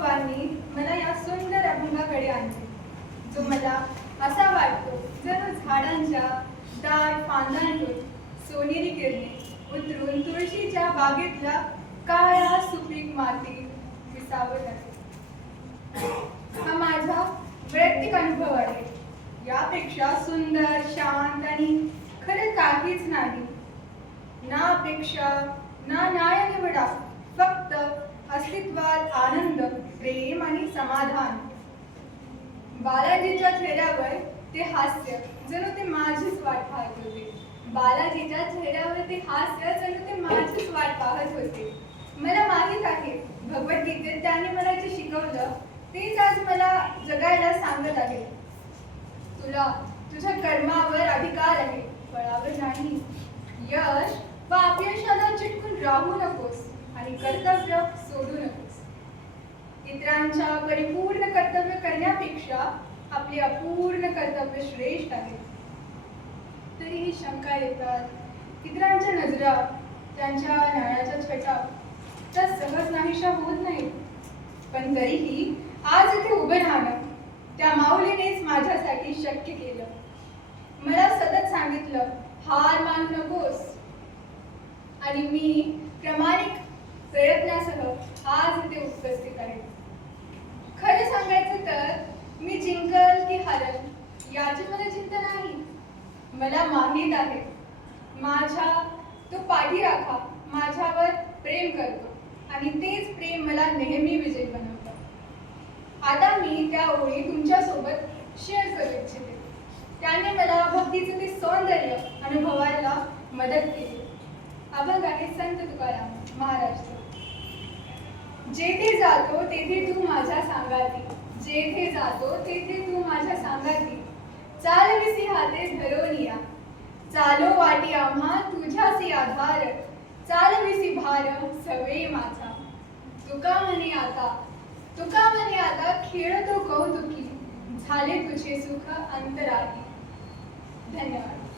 अनुभवांनी मला या सुंदर अभंगाकडे आणले, जो मला असा वाटतो जणू झाडांच्या दाट फांद्यांतून सोनेरी किरणे उतरून तुळशीच्या बागेतल्या काळ्या सुपीक माती विसावत आहे. हा माझा वैयक्तिक अनुभव आहे. यापेक्षा सुंदर, शांत आणि खरं काहीच नाही. ना अपेक्षा, ना न्यायनिवडा, फक्त अस्तित्वात आनंद, प्रेम आणि समाधान. बालाजीच्या चेहऱ्यावर ते हास्य जणू ते माझीच वाट पाहत होते. बालाजीच्या चेहऱ्यावर ते हास्य जणू ते माझीच वाट पाहत होते. मला माहीत आहे, भगवद्गीतेत त्यांनी मला जे शिकवलं तेच आज मला जगायला सांगत आहे. तुला तुझ्या कर्मावर अधिकार आहे, फळावर नाही. यश व अपयशाला चिटकून राहू नकोस आणि कर्तव्य सोडू नकोस. इतरांच्या परिपूर्ण कर्तव्य करण्यापेक्षा आपले अपूर्ण कर्तव्य श्रेष्ठ आहे. तरीही शंका येतात. इतरांच्या नजरा, त्यांच्या न्यायाच्या छटा त्या सहज नाहीशा होत नाहीत. पण तरीही आज इथे उभे राहणं त्या माऊलीनेच माझ्यासाठी शक्य केलं. मला सतत सांगितलं, हार मानू नकोस. आणि मी प्रामाणिक प्रयत्नासह आज इथे उपस्थित आहे. खरं सांगायचं तर मी जिंकल की हारल याची मला चिंता नाही. मला माहीत आहे, माझ्या तो पाठीराखा माझ्यावर प्रेम करतो आणि तेच प्रेम मला नेहमी विजयी बनवतं. आता मी त्या ओळी तुमच्यासोबत शेअर करू इच्छिते. त्याने मला भक्तीचं ते सौंदर्य अनुभवायला मदत केली. अभंग आहे संत तुकाराम महाराष्ट्र. जेथे जातो तेथे तू माझ्या सांगाती, जेथे जातो तेथे तू माझ्या सांगाती. चालविसी हाते धरून या, चालो वाटी आम्हा तुझ्यासी आधार. चालविसी भार सवे माझा. तुका म्हणे आता खेळतो कौतुकी, झाले तुझे सुख अंतराळी. धन्यवाद.